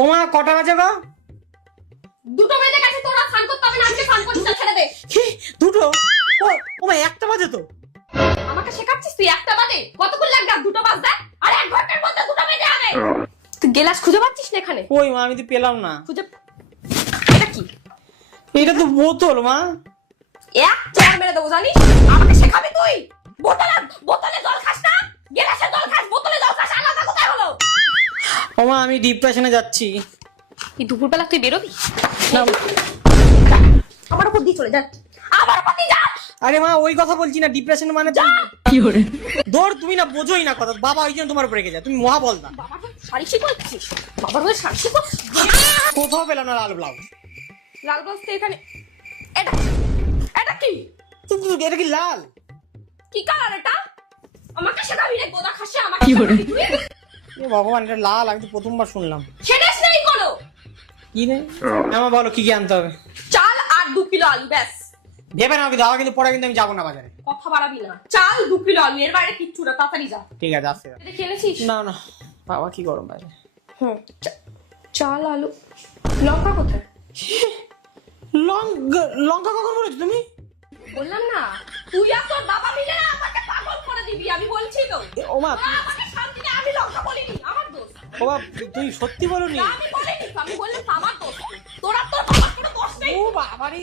ও মা কটা বাজে গো? দুটো বেজে গেছে, তোরা স্নান করতে হবে না, আজকে স্নান করছিস না, ছেড়ে দে। কি দুটো? ও মা একটা বাজে তো। আমাকে শেখাচ্ছিস তুই একটা বাজে? কতক্ষণ লাগবে আর দুটো বাজতে? আর 1 ঘন্টার মধ্যে দুটো বেজে যাবে। তুই গ্লাস খুঁজে পাচ্ছিস না এখানে? ওই মা আমি তো পেলাম না। খুঁজে এটা কি? এটা তো বোতল মা। এক চেয়ার মেরে দেবো জানিস? আমাকে শেখাবি তুই? বোতলে জল খাস না, গ্লাসে জল খাস, বোতলে জল খাস, আলাদা কোথায় হলো? ও মা আমি ডিপ্রেশনে যাচ্ছি। এই দুপুরবেলা তুই বেরোবি? না। আমার উপর দিয়ে চলে যা, আমার উপর দিয়ে যা। আরে মা ওই কথা বলছি না, ডিপ্রেশন মানে যা। কি করে দৌড়, তুমি না বোঝোই না কথা। বাবা ওই জন্য তোমার উপরে রেগে যায়, তুমি মহা বলতা। বাবার হয়ে শাড়ি শিখছিস? বাবার হয়ে শাড়ি শিখো? কোথাও পেলাম না লাল ব্লাউজ। লাল ব্লাউজ তো এখানে। এটা এটা কি? এটা কি লাল? কি কালার এটা? আমাকে শেখাবি রে গোদা খাসে, আমাকে শেখাবি তুই? এ ভগবান এটা লাল, আমি তো প্রথমবার শুনলাম। সেটাস নেই করো। কি রে আমার বলো কি কি আনতে হবে? চাল আর 2 কিলো আলু ব্যাস। ভেবে নাও, কিন্তু দাও, কিন্তু পরে কিন্তু আমি যাবো না বাজারে। কথা বাড়াবি না। চাল 2 কিলো আলু, এর বাইরে কিচ্ছু না, তাড়াতাড়ি যা। ঠিক আছে আসছে। এটা খেলেছিস? না না বাবা কি গরম বাইরে। হুম, চাল আলু। লঙ্কা কোথায়? লঙ্কা কখন বলেছো তুমি? বললাম না, তুই আর তোর বাবা মিলে না আমাকে পাগল করে দিবি, আমি বলছি তো। ও মা তোরা আমাকে শান্তি দে, আমি লঙ্কা বলিনি, আমার দোষ। ও মা তুই সত্যি বলোনি? না, আমি বলিনি, আমি বললাম আমার দোষ। তোরা তোর বাবার কোনো দোষ নেই। ও বাবারে